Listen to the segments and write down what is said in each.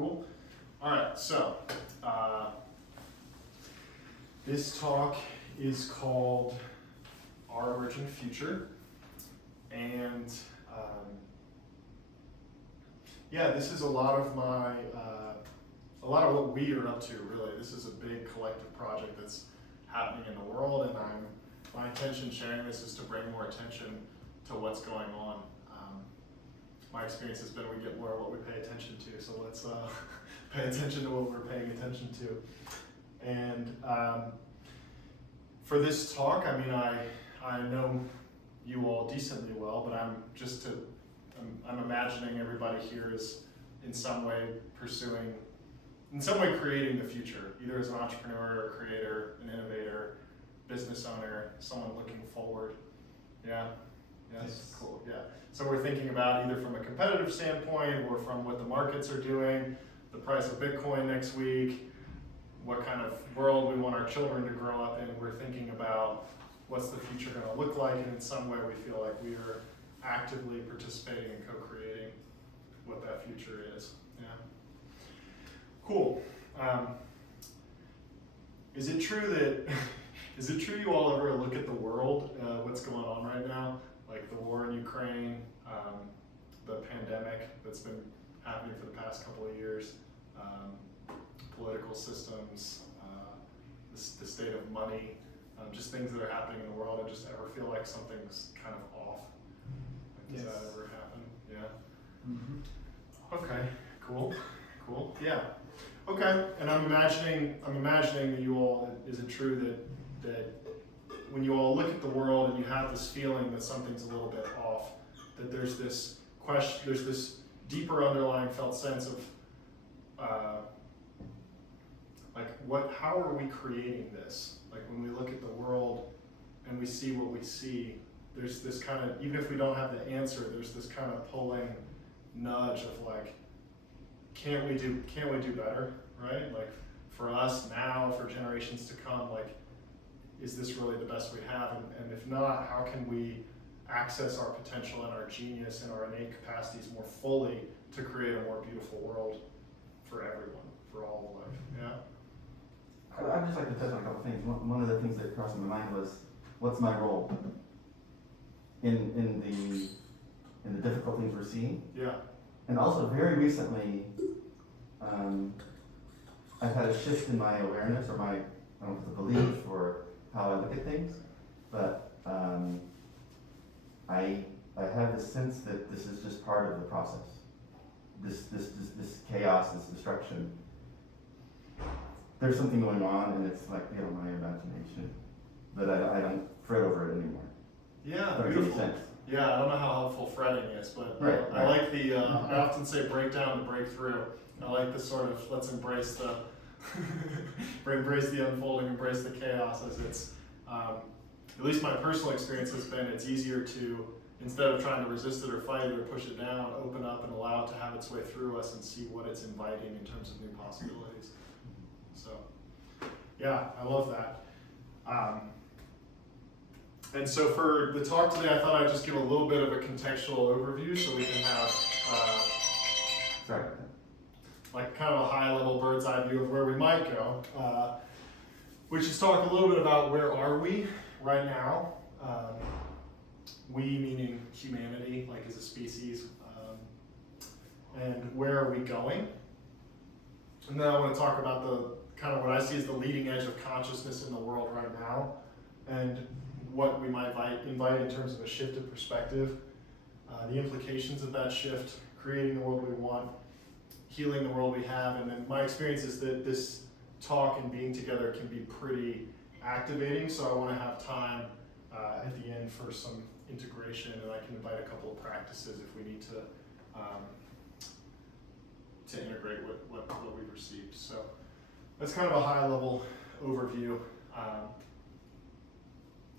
Cool. All right, so this talk is called Our Emerging Future, and yeah, this is a lot of what we are up to, really. This is a big collective project that's happening in the world, and my intention sharing this is to bring more attention to what's going on. My experience has been we get more of what we pay attention to, so let's pay attention to what we're paying attention to. And for this talk, I mean, I know you all decently well, but I'm imagining everybody here is in some way creating the future, either as an entrepreneur, a creator, an innovator, business owner, someone looking forward. Yeah? Yes. Cool, yeah. So we're thinking about either from a competitive standpoint or from what the markets are doing, the price of Bitcoin next week, what kind of world we want our children to grow up in. We're thinking about what's the future going to look like, and in some way we feel like we are actively participating and co-creating what that future is. Yeah. Cool. Is it true you all ever look at the world, what's going on right now, like the war in Ukraine, the pandemic that's been happening for the past couple of years, political systems, the state of money, just things that are happening in the world, and just ever feel like something's kind of off? Does that ever happen? Yeah. Mm-hmm. Okay. Cool. Yeah. Okay. And I'm imagining that you all, is it true that when you all look at the world and you have this feeling that something's a little bit off, that there's this question, there's this deeper underlying felt sense of how are we creating this? Like when we look at the world and we see what we see, there's this kind of, even if we don't have the answer, there's this kind of pulling nudge of like, can't we do better, right? Like for us now, for generations to come, like, is this really the best we have? And if not, how can we access our potential and our genius and our innate capacities more fully to create a more beautiful world for everyone, for all of life? Yeah. I'd just like to touch on a couple things. One of the things that crossed my mind was, what's my role in the difficult things we're seeing? Yeah. And also, very recently, I've had a shift in my awareness, or my, I don't know if it's a belief, or how I look at things, but I have the sense that this is just part of the process. This chaos, this destruction. There's something going on, and it's like, my imagination, but I don't fret over it anymore. Yeah, beautiful. Yeah, I don't know how helpful fretting is, but right. I like the, I often say break down to break through. I like the sort of, let's embrace the, embrace the unfolding, embrace the chaos, as it's, at least my personal experience has been, it's easier to, instead of trying to resist it or fight it or push it down, open up and allow it to have its way through us and see what it's inviting in terms of new possibilities. So, yeah, I love that. And so for the talk today, I thought I'd just give a little bit of a contextual overview so we can have like kind of a high level bird's eye view of where we might go, which is talk a little bit about where are we right now, we meaning humanity, like as a species, and where are we going? And then I want to talk about the kind of what I see as the leading edge of consciousness in the world right now, and what we might invite in terms of a shift of perspective, the implications of that shift, creating the world we want, healing the world we have. And then my experience is that this talk and being together can be pretty activating, so I want to have time at the end for some integration, and I can invite a couple of practices if we need to integrate what we've received. So that's kind of a high level overview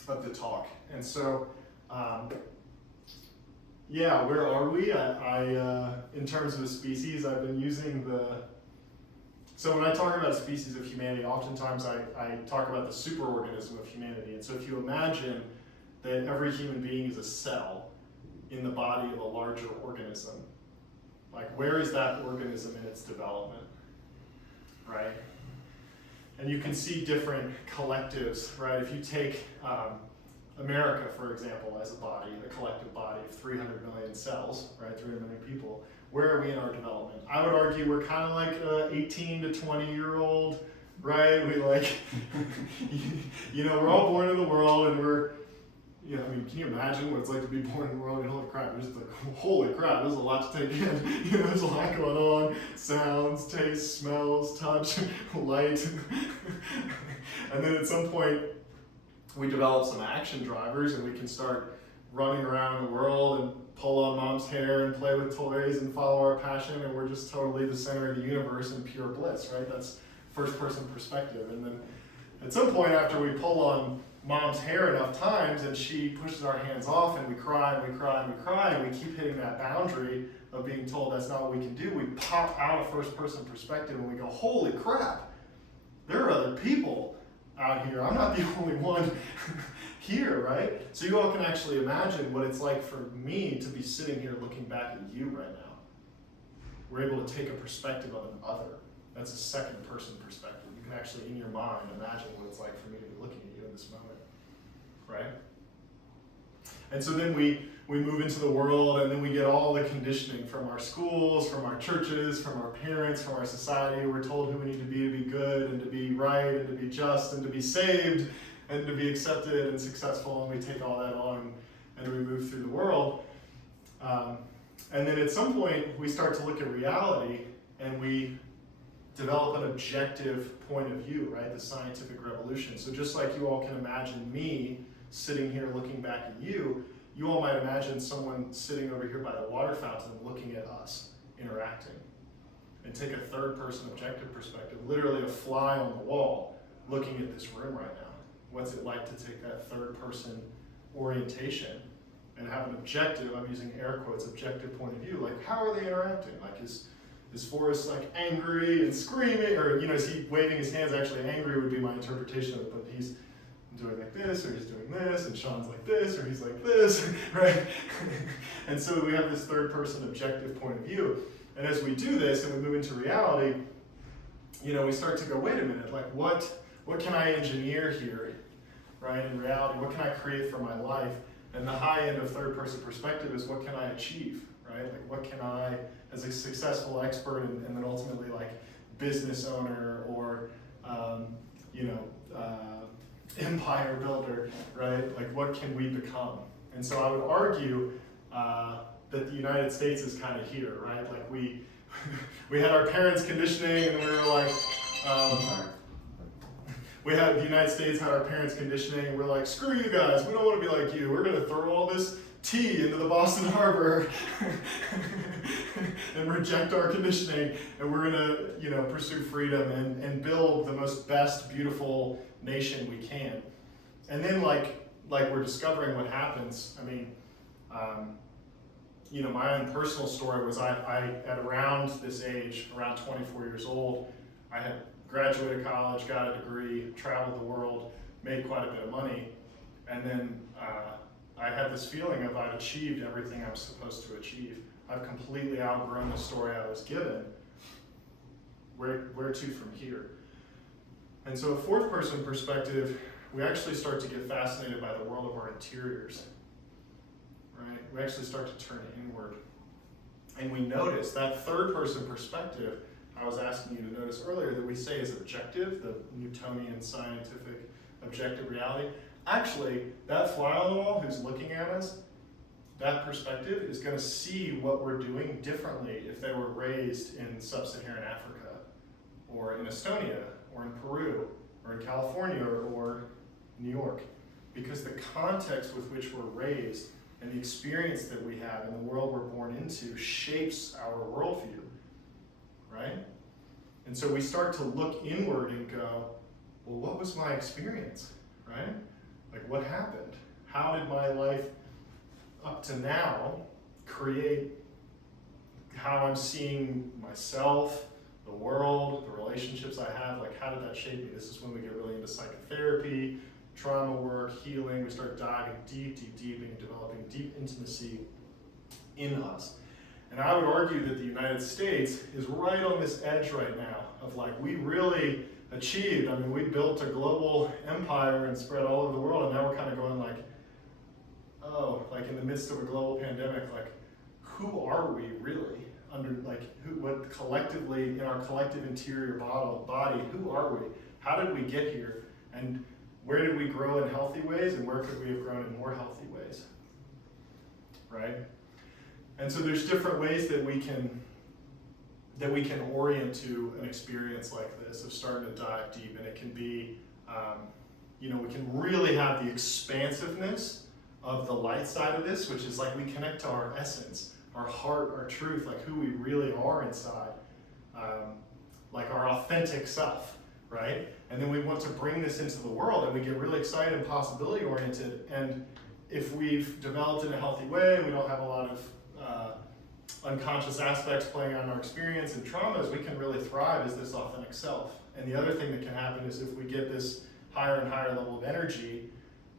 of the talk. And so, yeah, where are we? I in terms of a species, I've been using so when I talk about a species of humanity, oftentimes I talk about the superorganism of humanity. And so if you imagine that every human being is a cell in the body of a larger organism, Like, where is that organism in its development, right? And you can see different collectives, right? If you take America, for example, as a body, a collective body of 300 million cells, right? 300 million people. Where are we in our development? I would argue we're kind of like a 18 to 20-year-old, right? We like, you know, we're all born in the world, and we're, you know, I mean, can you imagine what it's like to be born in the world? And holy crap, there's a lot to take in. You know, there's a lot going on. Sounds, tastes, smells, touch, light. And then at some point, we develop some action drivers, and we can start running around the world and pull on mom's hair and play with toys and follow our passion, and we're just totally the center of the universe in pure bliss, right? That's first person perspective. And then at some point after we pull on mom's hair enough times and she pushes our hands off and we cry and we cry and we cry and we keep hitting that boundary of being told that's not what we can do, we pop out of first person perspective and we go, holy crap, there are other people out here. I'm not the only one here, right? So you all can actually imagine what it's like for me to be sitting here looking back at you right now. We're able to take a perspective of an other. That's a second person perspective. You can actually, in your mind, imagine what it's like for me to be looking at you in this moment, right? And so then we move into the world, and then we get all the conditioning from our schools, from our churches, from our parents, from our society. We're told who we need to be good and to be right and to be just and to be saved and to be accepted and successful, and we take all that on and we move through the world. And then at some point, we start to look at reality and we develop an objective point of view, right? The scientific revolution. So just like you all can imagine me sitting here looking back at you, you all might imagine someone sitting over here by the water fountain looking at us, interacting. And take a third person objective perspective, literally a fly on the wall, looking at this room right now. What's it like to take that third person orientation and have an objective, I'm using air quotes, objective point of view. Like, how are they interacting? Like, is Forrest like angry and screaming, or, you know, is he waving his hands? Actually, angry would be my interpretation of it, but he's doing like this, or he's doing this, and Sean's like this, or he's like this, right? And so we have this third person objective point of view. And as we do this and we move into reality, you know, we start to go, wait a minute, like what can I engineer here, right? In reality, what can I create for my life? And the high end of third person perspective is what can I achieve, right? Like what can I, as a successful expert and then ultimately like business owner or, empire builder, right? Like what can we become? And so I would argue that the United States is kind of here, right? Like we had our parents' conditioning, and we were like, the United States had our parents' conditioning, and we're like, screw you guys, we don't want to be like you. We're going to throw all this tea into the Boston Harbor and reject our conditioning, and we're going to, pursue freedom and build the most best, beautiful nation we can. And then like we're discovering what happens. I mean, my own personal story was I at around this age, around 24 years old, I had graduated college, got a degree, traveled the world, made quite a bit of money, and then I had this feeling of I've achieved everything I'm supposed to achieve. I've completely outgrown the story I was given. Where to from here? And so a fourth person perspective, we actually start to get fascinated by the world of our interiors, right? We actually start to turn inward. And we notice that third person perspective, I was asking you to notice earlier, that we say is objective, the Newtonian scientific objective reality. Actually, that fly on the wall who's looking at us, that perspective is going to see what we're doing differently if they were raised in sub-Saharan Africa, or in Estonia, or in Peru, or in California, or New York. Because the context with which we're raised and the experience that we have in the world we're born into shapes our worldview, right? And so we start to look inward and go, well, what was my experience, right? Like, what happened? How did my life up to now create how I'm seeing myself, the world, the relationships I have? Like, how did that shape me? This is when we get really into psychotherapy, trauma work, healing. We start diving deep into developing deep intimacy in us. And I would argue that the United States is right on this edge right now of like, we really achieved, I mean, we built a global empire and spread all over the world, and now we're kind of going like, oh, like in the midst of a global pandemic, like, who are we really? What collectively, in our collective interior body, who are we? How did we get here? And where did we grow in healthy ways, and where could we have grown in more healthy ways? Right? And so there's different ways that we can orient to an experience like this of starting to dive deep, and it can be, we can really have the expansiveness of the light side of this, which is like we connect to our essence, our heart, our truth, like who we really are inside, like our authentic self, right? And then we want to bring this into the world, and we get really excited and possibility oriented. And if we've developed in a healthy way, and we don't have a lot of unconscious aspects playing on our experience and traumas, we can really thrive as this authentic self. And the other thing that can happen is if we get this higher and higher level of energy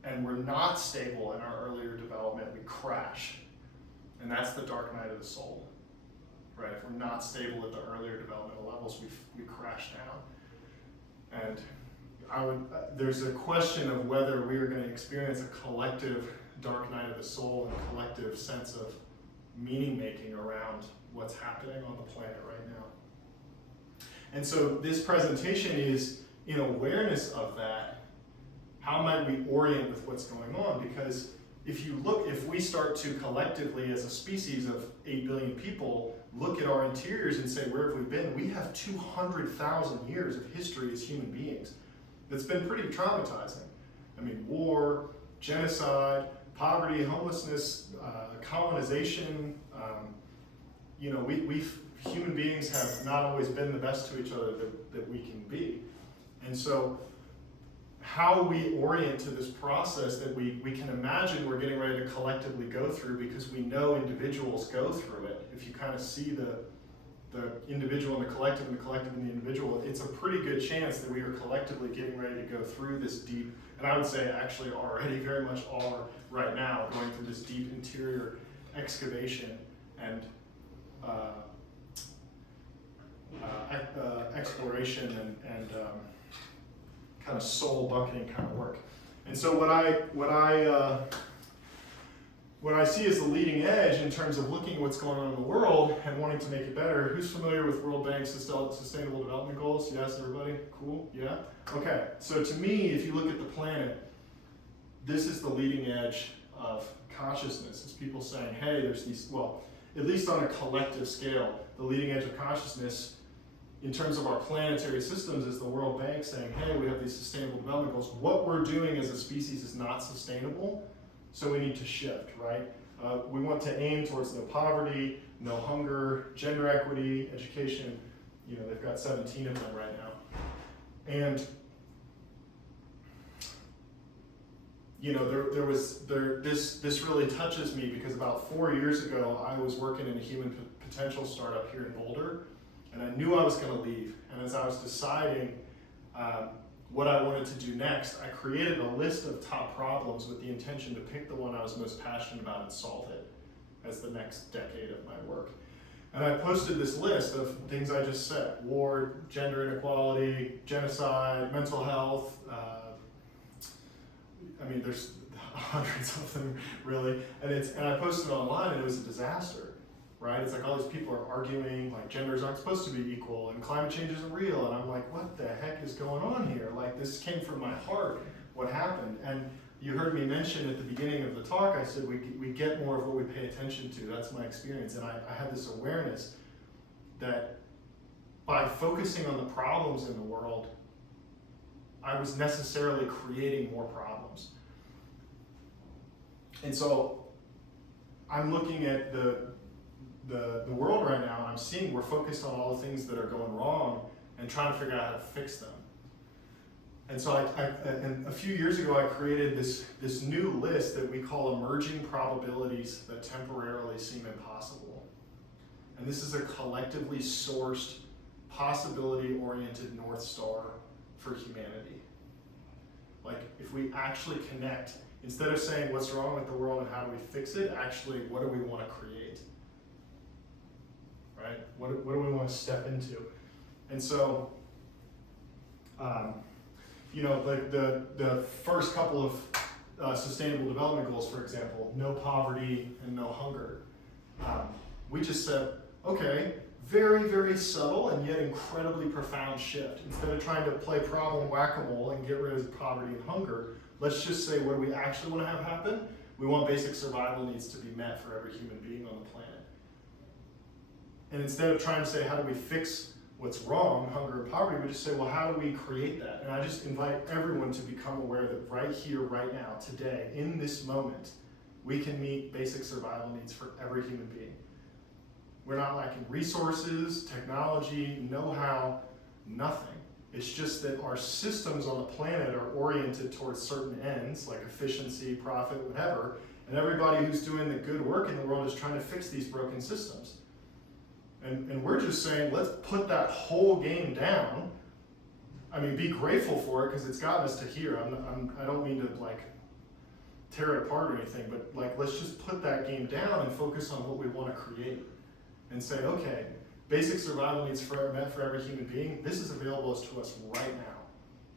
and we're not stable in our earlier development, we crash. And that's the dark night of the soul, right? If we're not stable at the earlier developmental levels, we crash down. And there's a question of whether we are going to experience a collective dark night of the soul and a collective sense of meaning making around what's happening on the planet right now. And so this presentation is in awareness of that. How might we orient with what's going on? Because if we start to collectively as a species of 8 billion people look at our interiors and say, where have we been? We have 200,000 years of history as human beings. That's been pretty traumatizing. I mean, war, genocide, poverty, homelessness, colonization. Human beings have not always been the best to each other that we can be. And so how we orient to this process that we can imagine we're getting ready to collectively go through, because we know individuals go through it. If you kind of see the individual and the collective and the individual, it's a pretty good chance that we are collectively getting ready to go through this deep, and I would say actually already very much are right now going through this deep interior excavation and exploration and kind of soul bucketing kind of work. And so what I see as the leading edge in terms of looking at what's going on in the world and wanting to make it better. Who's familiar with World Bank's Sustainable Development Goals? Yes, everybody? Cool? Yeah? Okay, so to me, if you look at the planet, this is the leading edge of consciousness. It's people saying, hey, there's these, well, at least on a collective scale, the leading edge of consciousness in terms of our planetary systems is the World Bank saying, hey, we have these sustainable development goals. What we're doing as a species is not sustainable, so we need to shift, right? We want to aim towards no poverty, no hunger, gender equity, education. They've got 17 of them right now. And this really touches me because about 4 years ago, I was working in a human potential startup here in Boulder, and I knew I was going to leave. And as I was deciding what I wanted to do next, I created a list of top problems with the intention to pick the one I was most passionate about and solve it as the next decade of my work. And I posted this list of things I just said: war, gender inequality, genocide, mental health. There's hundreds of them really, and I posted it online, and it was a disaster. Right? It's like all these people are arguing like genders aren't supposed to be equal and climate change isn't real. And I'm like, what the heck is going on here? Like, this came from my heart, what happened. And you heard me mention at the beginning of the talk, I said we get more of what we pay attention to. That's my experience. And I had this awareness that by focusing on the problems in the world, I was necessarily creating more problems. And so I'm looking at the world right now, and I'm seeing we're focused on all the things that are going wrong and trying to figure out how to fix them. And so and a few years ago, I created this new list that we call emerging probabilities that temporarily seem impossible. And this is a collectively sourced, possibility-oriented North Star for humanity. Like, if we actually connect, instead of saying what's wrong with the world and how do we fix it, actually, what do we want to create? right? What do we want to step into? And so, like the first couple of sustainable development goals, for example, no poverty and no hunger. We just said, okay, very, very subtle and yet incredibly profound shift. Instead of trying to play problem whack-a-mole and get rid of poverty and hunger, let's just say what do we actually want to have happen? We want basic survival needs to be met for every human being on the planet. And instead of trying to say, how do we fix what's wrong, hunger and poverty, we just say, well, how do we create that? And I just invite everyone to become aware that right here, right now, today, in this moment, we can meet basic survival needs for every human being. We're not lacking resources, technology, know-how, nothing. It's just that our systems on the planet are oriented towards certain ends, like efficiency, profit, whatever, and everybody who's doing the good work in the world is trying to fix these broken systems. And we're just saying, let's put that whole game down. I mean, be grateful for it because it's gotten us to here. I don't mean to like tear it apart or anything, but like let's just put that game down and focus on what we want to create. And say, okay, basic survival needs met for every human being, this is available to us right now.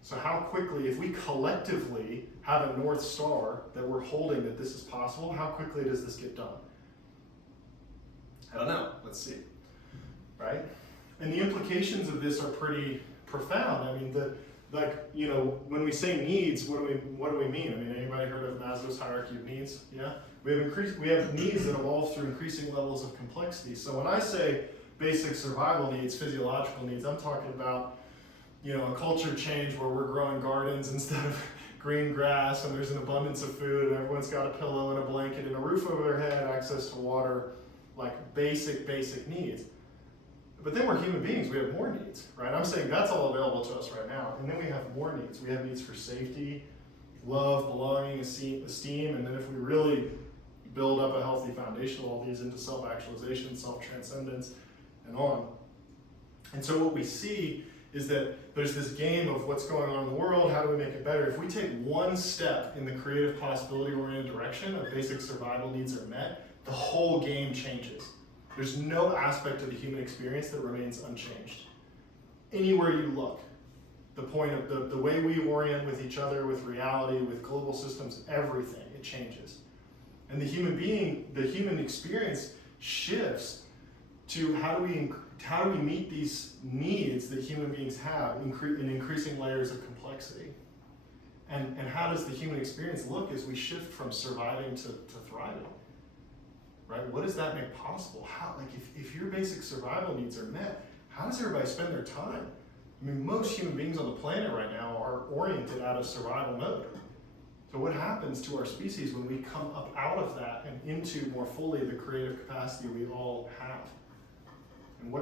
So how quickly, if we collectively have a North Star that we're holding that this is possible, how quickly does this get done? I don't know, let's see, right? And the implications of this are pretty profound. I mean, when we say needs, what do we mean? I mean, anybody heard of Maslow's hierarchy of needs? Yeah? We have needs that evolve through increasing levels of complexity. So when I say basic survival needs, physiological needs, I'm talking about, a culture change where we're growing gardens instead of green grass, and there's an abundance of food, and everyone's got a pillow and a blanket and a roof over their head, access to water, like basic needs. But then we're human beings, we have more needs, right? I'm saying that's all available to us right now. And then we have more needs. We have needs for safety, love, belonging, esteem, and then if we really build up a healthy foundation of all these into self-actualization, self-transcendence, and on. And so what we see is that there's this game of what's going on in the world, how do we make it better? If we take one step in the creative possibility-oriented direction of basic survival needs are met, the whole game changes. There's no aspect of the human experience that remains unchanged. Anywhere you look, the point of the way we orient with each other, with reality, with global systems, everything, it changes. And the human experience shifts to how do we meet these needs that human beings have in increasing layers of complexity? And how does the human experience look as we shift from surviving to thriving? Right? What does that make possible? How, like if your basic survival needs are met, how does everybody spend their time? I mean, most human beings on the planet right now are oriented out of survival mode. So what happens to our species when we come up out of that and into more fully the creative capacity we all have? And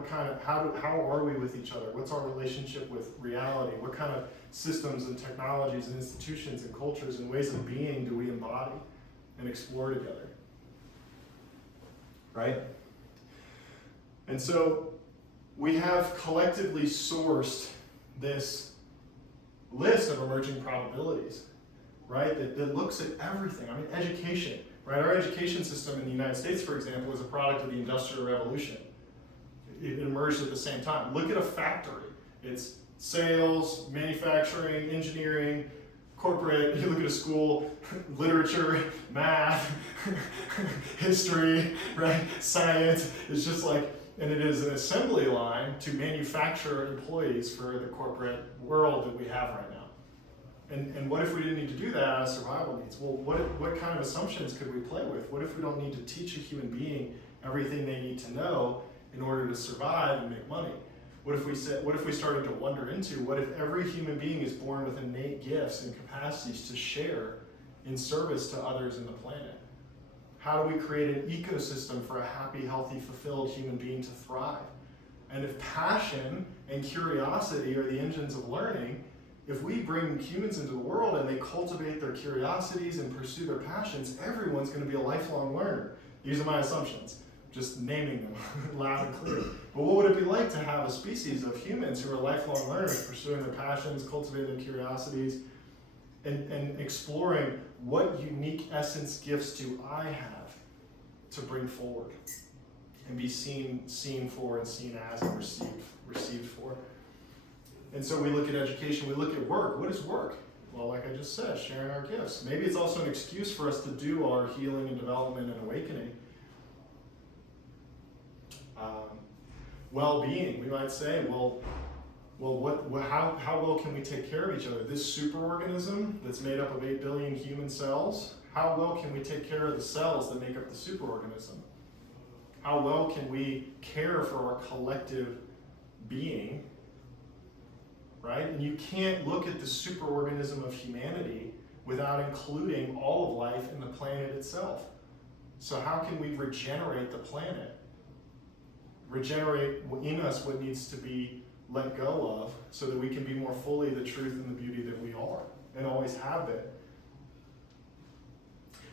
how are we with each other? What's our relationship with reality? What kind of systems and technologies and institutions and cultures and ways of being do we embody and explore together? Right? And so we have collectively sourced this list of emerging probabilities, right? That looks at everything. I mean, education, right? Our education system in the United States, for example, is a product of the Industrial Revolution. It emerged at the same time. Look at a factory. It's sales, manufacturing, engineering, corporate. You look at a school, literature, math, history, right? Science. It's just like, and it is an assembly line to manufacture employees for the corporate world that we have right now. And what if we didn't need to do that out of survival needs? Well, what kind of assumptions could we play with? What if we don't need to teach a human being everything they need to know in order to survive and make money? What if we started to wonder into, what if every human being is born with innate gifts and capacities to share in service to others in the planet? How do we create an ecosystem for a happy, healthy, fulfilled human being to thrive? And if passion and curiosity are the engines of learning, if we bring humans into the world and they cultivate their curiosities and pursue their passions, everyone's going to be a lifelong learner. These are my assumptions, just naming them loud and clear. But what would it be like to have a species of humans who are lifelong learners, pursuing their passions, cultivating their curiosities, and exploring what unique essence gifts do I have to bring forward? and be seen for and seen as and received for. And so we look at education, we look at work. What is work? Well, like I just said, sharing our gifts. Maybe it's also an excuse for us to do our healing and development and awakening. Well-being, we might say, how well can we take care of each other? This superorganism that's made up of 8 billion human cells, how well can we take care of the cells that make up the superorganism? How well can we care for our collective being, right? And you can't look at the superorganism of humanity without including all of life in the planet itself. So how can we regenerate the planet? Regenerate in us what needs to be let go of so that we can be more fully the truth and the beauty that we are and always have been.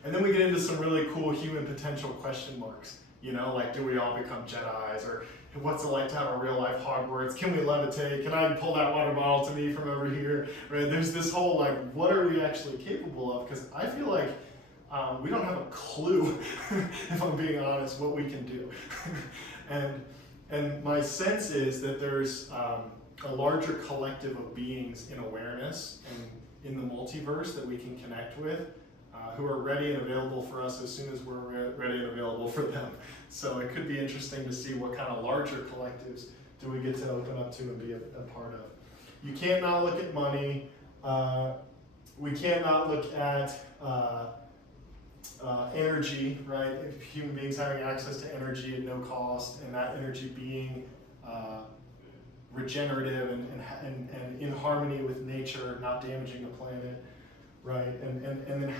And then we get into some really cool human potential question marks. You know, like, do we all become Jedis? Or what's it like to have a real life Hogwarts? Can we levitate? Can I pull that water bottle to me from over here? Right? There's this whole, like, what are we actually capable of? Because I feel like we don't have a clue, if I'm being honest, what we can do. And my sense is that there's a larger collective of beings in awareness and in the multiverse that we can connect with, who are ready and available for us as soon as we're ready and available for them. So it could be interesting to see what kind of larger collectives do we get to open up to and be a part of. You can't not look at money. We can't not look at energy, right? If human beings having access to energy at no cost, and that energy being regenerative and in harmony with nature, not damaging the planet, right? And then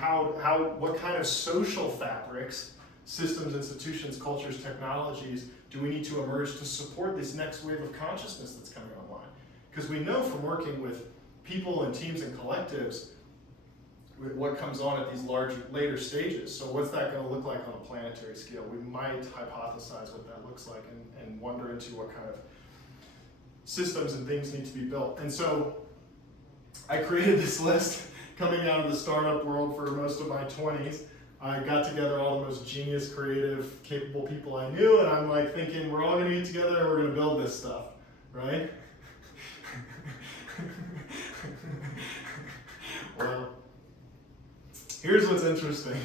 what kind of social fabrics, systems, institutions, cultures, technologies do we need to emerge to support this next wave of consciousness that's coming online? Because we know from working with people and teams and collectives what comes on at these later stages. So what's that going to look like on a planetary scale? We might hypothesize what that looks like and wonder into what kind of systems and things need to be built. And so I created this list coming out of the startup world for most of my 20s. I got together all the most genius, creative, capable people I knew, and I'm like thinking, we're all going to get together and we're going to build this stuff, right? Well, here's what's interesting.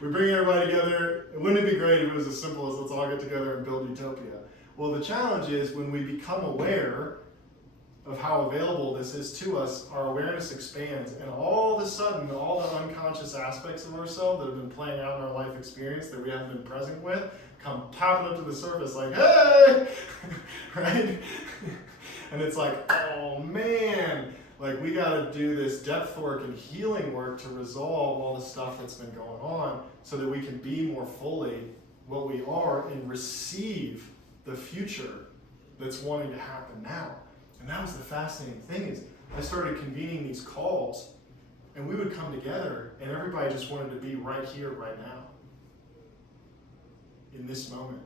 We bring everybody together. Wouldn't it be great if it was as simple as let's all get together and build utopia? Well, the challenge is when we become aware of how available this is to us, our awareness expands, and all of a sudden, all the unconscious aspects of ourselves that have been playing out in our life experience that we haven't been present with come popping up to the surface like, hey! Right? And it's like, oh man, like we gotta do this depth work and healing work to resolve all the stuff that's been going on so that we can be more fully what we are and receive the future that's wanting to happen now. And that was the fascinating thing is I started convening these calls and we would come together and everybody just wanted to be right here, right now, in this moment.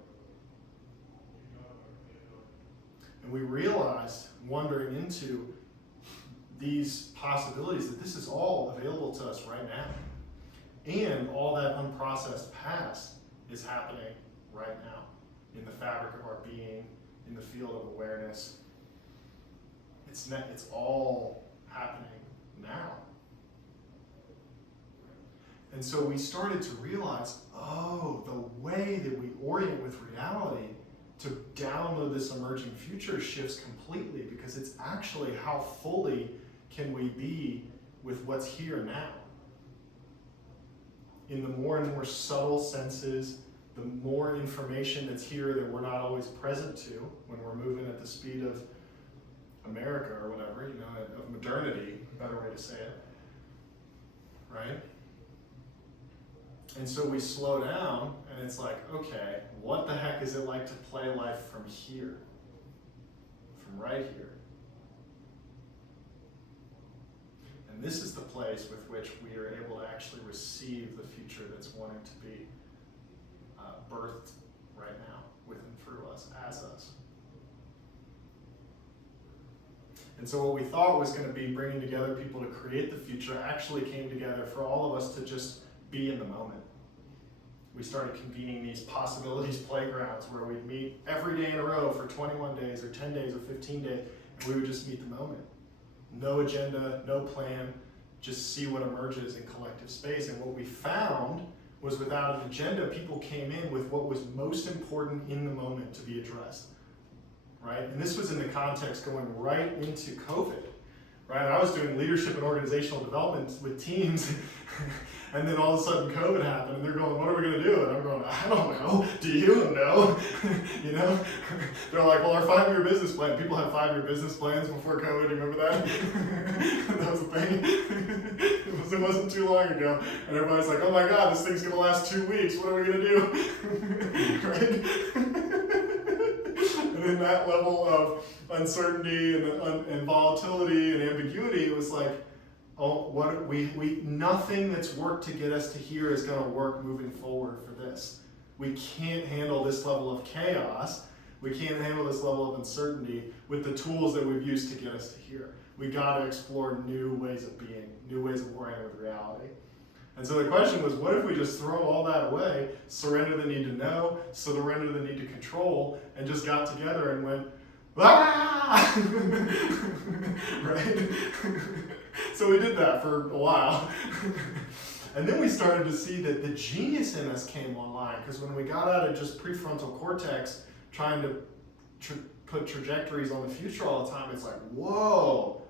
And we realized, wandering into these possibilities, that this is all available to us right now. And all that unprocessed past is happening right now in the fabric of our being, in the field of awareness. It's all happening now. And so we started to realize, oh, the way that we orient with reality to download this emerging future shifts completely, because it's actually how fully can we be with what's here now. In the more and more subtle senses, the more information that's here that we're not always present to when we're moving at the speed of America or whatever, of modernity, a better way to say it, right? And so we slow down and it's like, okay, what the heck is it like to play life from here? From right here. And this is the place with which we are able to actually receive the future that's wanting to be birthed right now, with and through us, as us. And so what we thought was going to be bringing together people to create the future actually came together for all of us to just be in the moment. we started convening these possibilities playgrounds where we'd meet every day in a row for 21 days or 10 days or 15 days, and we would just meet the moment. No agenda, no plan, just see what emerges in collective space. And what we found was without an agenda, people came in with what was most important in the moment to be addressed, right? And this was in the context going right into COVID, right? I was doing leadership and organizational development with teams, and then all of a sudden COVID happened, and they're going, what are we gonna do? And I'm going, I don't know, do you know? You know? They're like, well, our 5-year business plan, people had 5-year business plans before COVID, you remember that? That was a thing. It wasn't too long ago, and everybody's like, oh my God, this thing's gonna last 2 weeks, what are we gonna do? Right? And in that level of uncertainty and volatility and ambiguity, it was like, oh, what nothing that's worked to get us to here is going to work moving forward for this. We can't handle this level of chaos. We can't handle this level of uncertainty with the tools that we've used to get us to here. We got to explore new ways of being, new ways of orienting with reality. And so the question was, what if we just throw all that away, surrender the need to know, surrender the need to control, and just got together and went, ah! Right? So we did that for a while. And then we started to see that the genius in us came online, because when we got out of just prefrontal cortex trying to put trajectories on the future all the time, it's like, whoa,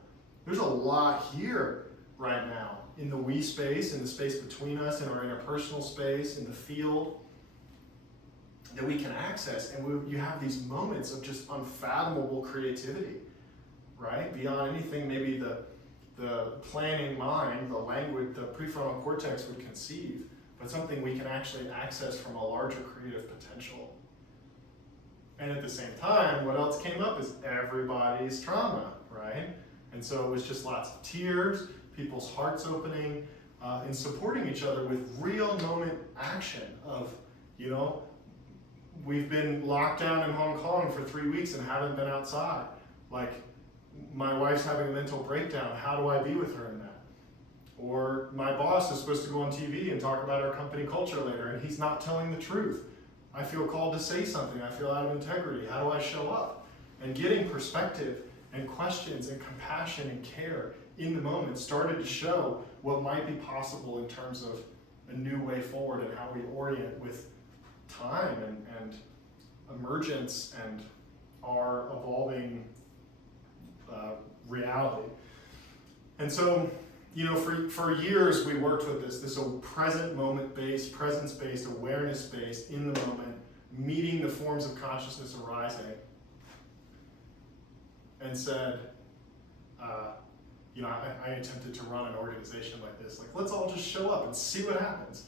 there's a lot here right now in the we space, in the space between us, in our interpersonal space, in the field that we can access. And you have these moments of just unfathomable creativity, right? Beyond anything maybe the planning mind, the language, the prefrontal cortex would conceive, but something we can actually access from a larger creative potential. And at the same time, what else came up is everybody's trauma, right? And so it was just lots of tears, people's hearts opening, and supporting each other with real moment action of, you know, we've been locked down in Hong Kong for 3 weeks and haven't been outside. Like, my wife's having a mental breakdown. How do I be with her in that? Or my boss is supposed to go on TV and talk about our company culture later, and he's not telling the truth. I feel called to say something. I feel out of integrity. How do I show up? And getting perspective and questions and compassion and care in the moment started to show what might be possible in terms of a new way forward and how we orient with time and emergence and our evolving reality. And so, you know, for years we worked with this present moment-based, presence-based, awareness-based, in the moment, meeting the forms of consciousness arising, and said, you know, I attempted to run an organization like this, like, let's all just show up and see what happens.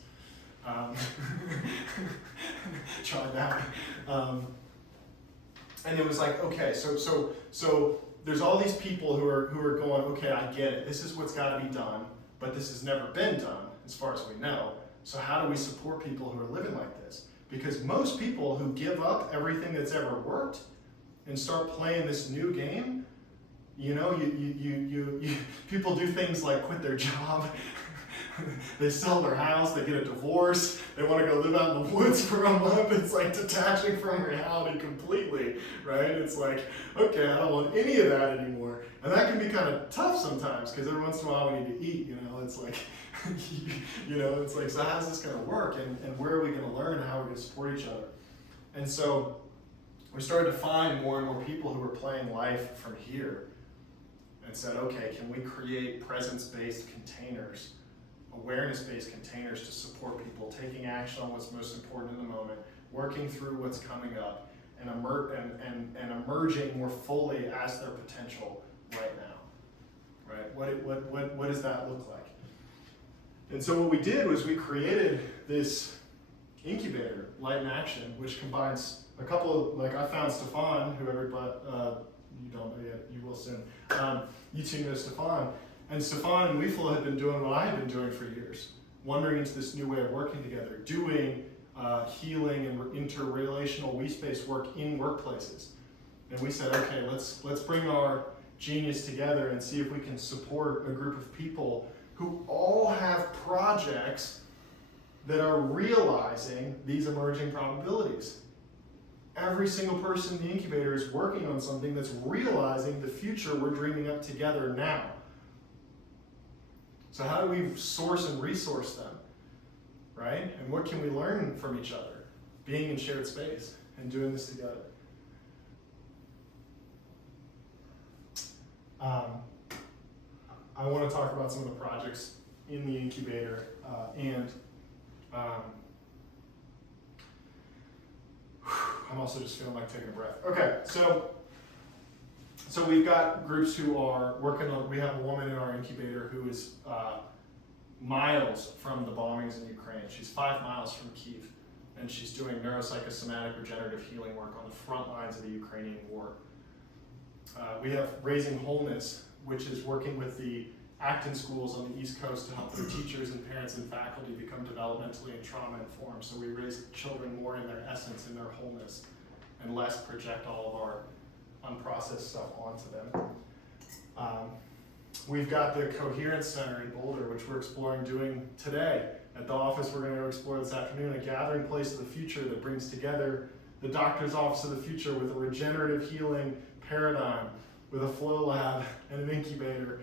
Tried that. And it was like, okay, so there's all these people who are going, okay, I get it. This is what's got to be done, but this has never been done as far as we know. So how do we support people who are living like this? Because most people who give up everything that's ever worked and start playing this new game, you know, people do things like quit their job. They sell their house, they get a divorce, they want to go live out in the woods for a month. It's like detaching from reality completely, right? It's like, okay, I don't want any of that anymore. And that can be kind of tough sometimes, because every once in a while we need to eat, you know? It's like, you know, it's like, so how's this going to work? And where are we going to learn? How are we going to support each other? And so we started to find more and more people who were playing life from here, and said, okay, can we create presence-based containers, awareness-based containers to support people taking action on what's most important in the moment, working through what's coming up, and emerging more fully as their potential right now, right? What does that look like? And so what we did was we created this incubator, Light in Action, which combines a couple of, like, I found Stefan, who everybody, you don't know yet, you will soon. You two know Stefan. And Stefan and Weefel had been doing what I had been doing for years, wandering into this new way of working together, doing healing and interrelational we-space work in workplaces. And we said, okay, let's bring our genius together and see if we can support a group of people who all have projects that are realizing these emerging probabilities. Every single person in the incubator is working on something that's realizing the future we're dreaming up together now. So how do we source and resource them, right? And what can we learn from each other? Being in shared space and doing this together. I want to talk about some of the projects in the incubator and I'm also just feeling like taking a breath. Okay, so we've got groups who are working on, we have a woman in our incubator who is miles from the bombings in Ukraine. She's 5 miles from Kyiv, and she's doing neuropsychosomatic regenerative healing work on the front lines of the Ukrainian war. We have Raising Wholeness, which is working with the Acton schools on the East Coast to help their teachers and parents and faculty become developmentally and trauma informed. So we raise children more in their essence, in their wholeness, and less project all of our unprocessed stuff onto them. We've got the Coherence Center in Boulder, which we're exploring doing today. At the office, we're going to explore this afternoon, a gathering place of the future that brings together the doctor's office of the future with a regenerative healing paradigm, with a flow lab and an incubator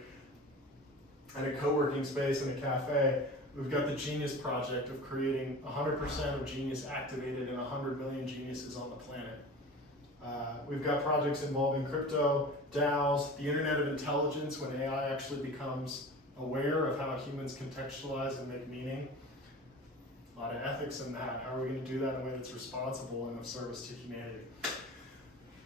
and a co-working space and a cafe. We've got the Genius Project of creating 100% of genius activated and 100 million geniuses on the planet. We've got projects involving crypto, DAOs, the Internet of Intelligence when AI actually becomes aware of how humans contextualize and make meaning. A lot of ethics in that. How are we going to do that in a way that's responsible and of service to humanity?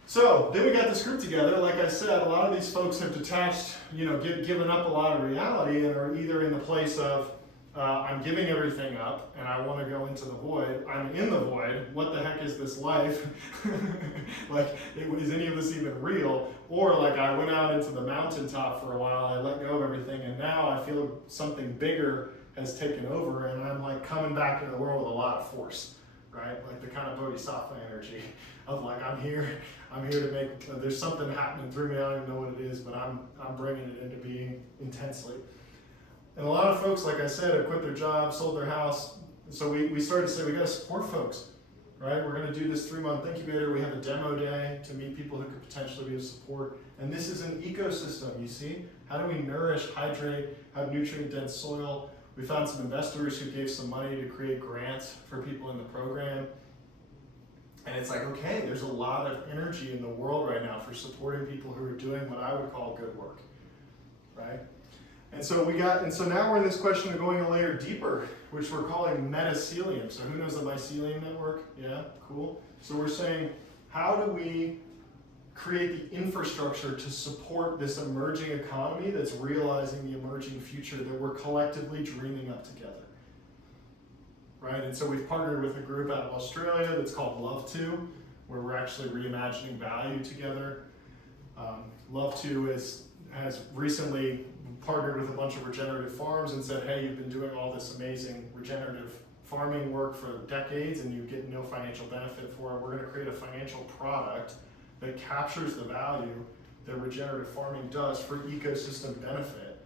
So then we got this group together. Like I said, a lot of these folks have detached, given up a lot of reality and are either in the place of, I'm giving everything up and I want to go into the void. I'm in the void. What the heck is this life? Is any of this even real? Or like I went out into the mountaintop for a while, I let go of everything, and now I feel something bigger has taken over, and I'm like coming back into the world with a lot of force, right? Like the kind of bodhisattva energy of like, I'm here to make, there's something happening through me, I don't even know what it is, but I'm bringing it into being intensely. And a lot of folks, like I said, have quit their job, sold their house. So we started to say, we got to support folks, right? We're going to do this 3-month incubator. We have a demo day to meet people who could potentially be of support. And this is an ecosystem, you see? How do we nourish, hydrate, have nutrient-dense soil? We found some investors who gave some money to create grants for people in the program. And it's like, okay, there's a lot of energy in the world right now for supporting people who are doing what I would call good work, right? And so now we're in this question of going a layer deeper, which we're calling metacelium. So who knows the mycelium network? Yeah, cool. So we're saying, how do we create the infrastructure to support this emerging economy that's realizing the emerging future that we're collectively dreaming up together? Right, and so we've partnered with a group out of Australia that's called Love2, where we're actually reimagining value together. Love2 has recently partnered with a bunch of regenerative farms and said, hey, you've been doing all this amazing regenerative farming work for decades and you get no financial benefit for it. We're going to create a financial product that captures the value that regenerative farming does for ecosystem benefit.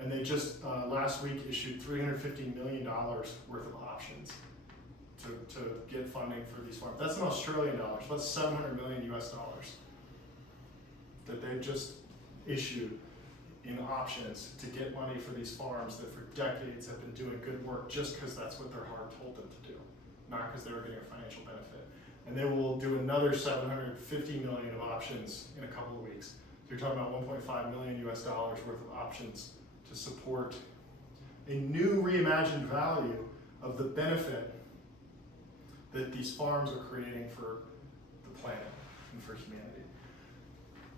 And they just last week issued $350 million worth of options to get funding for these farms. That's in Australian dollars. That's $700 million US that they just issued in options to get money for these farms that for decades have been doing good work just because that's what their heart told them to do, not because they were getting a financial benefit. And they will do another $750 million of options in a couple of weeks. So you're talking about $1.5 million US worth of options to support a new reimagined value of the benefit that these farms are creating for the planet and for humanity.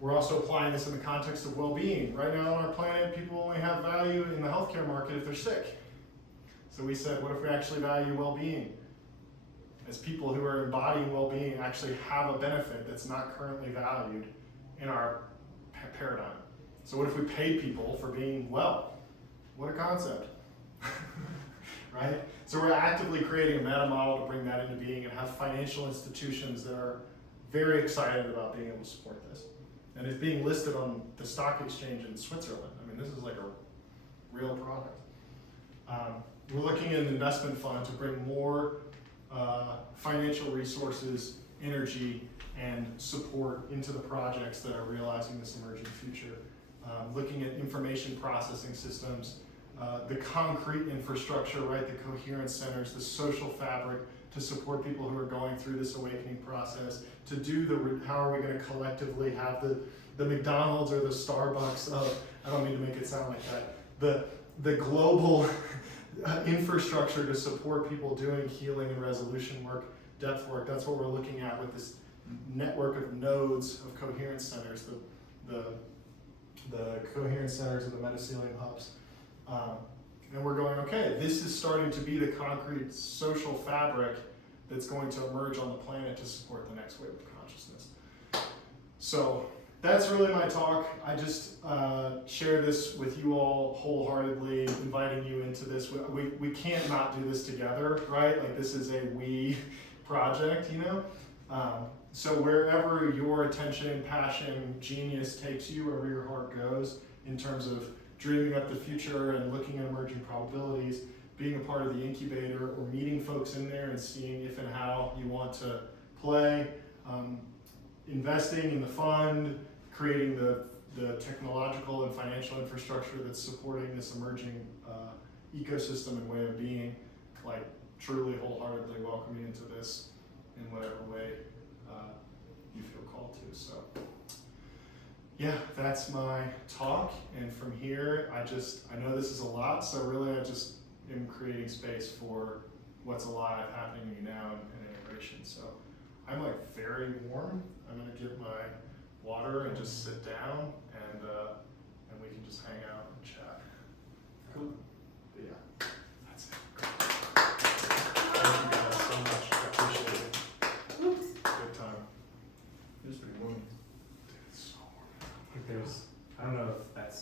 We're also applying this in the context of well-being. Right now on our planet, people only have value in the healthcare market if they're sick. So we said, what if we actually value well-being? As people who are embodying well-being actually have a benefit that's not currently valued in our paradigm. So what if we paid people for being well? What a concept, right? So we're actively creating a meta model to bring that into being and have financial institutions that are very excited about being able to support this. And it's being listed on the stock exchange in Switzerland. I mean, this is like a real product. we're looking at an investment fund to bring more financial resources, energy, and support into the projects that are realizing this emerging future. Looking at information processing systems, the concrete infrastructure, right, the coherence centers, the social fabric to support people who are going through this awakening process, to do how are we going to collectively have the McDonald's or the Starbucks of, I don't mean to make it sound like that, the global infrastructure to support people doing healing and resolution work, depth work. That's what we're looking at with this network of nodes of coherence centers, the coherence centers and the metacelium hubs. And we're going, okay, this is starting to be the concrete social fabric that's going to emerge on the planet to support the next wave of consciousness. So that's really my talk. I just share this with you all wholeheartedly, inviting you into this. We can't not do this together, right? Like this is a we project, you know? So wherever your attention, passion, genius takes you, wherever your heart goes in terms of dreaming up the future and looking at emerging probabilities, being a part of the incubator or meeting folks in there and seeing if and how you want to play, investing in the fund, creating the technological and financial infrastructure that's supporting this emerging ecosystem and way of being, like truly wholeheartedly welcome you into this in whatever way you feel called to. So yeah, that's my talk, and from here I know this is a lot, so really I just am creating space for what's alive happening in you now and integration. So I'm like very warm. I'm gonna get my water and just sit down, and we can just hang out and chat. Cool. But yeah, that's it. Thank you guys so much. I appreciate it. Good time. It was pretty warm. Dude, it's so warm. I think I don't know if that's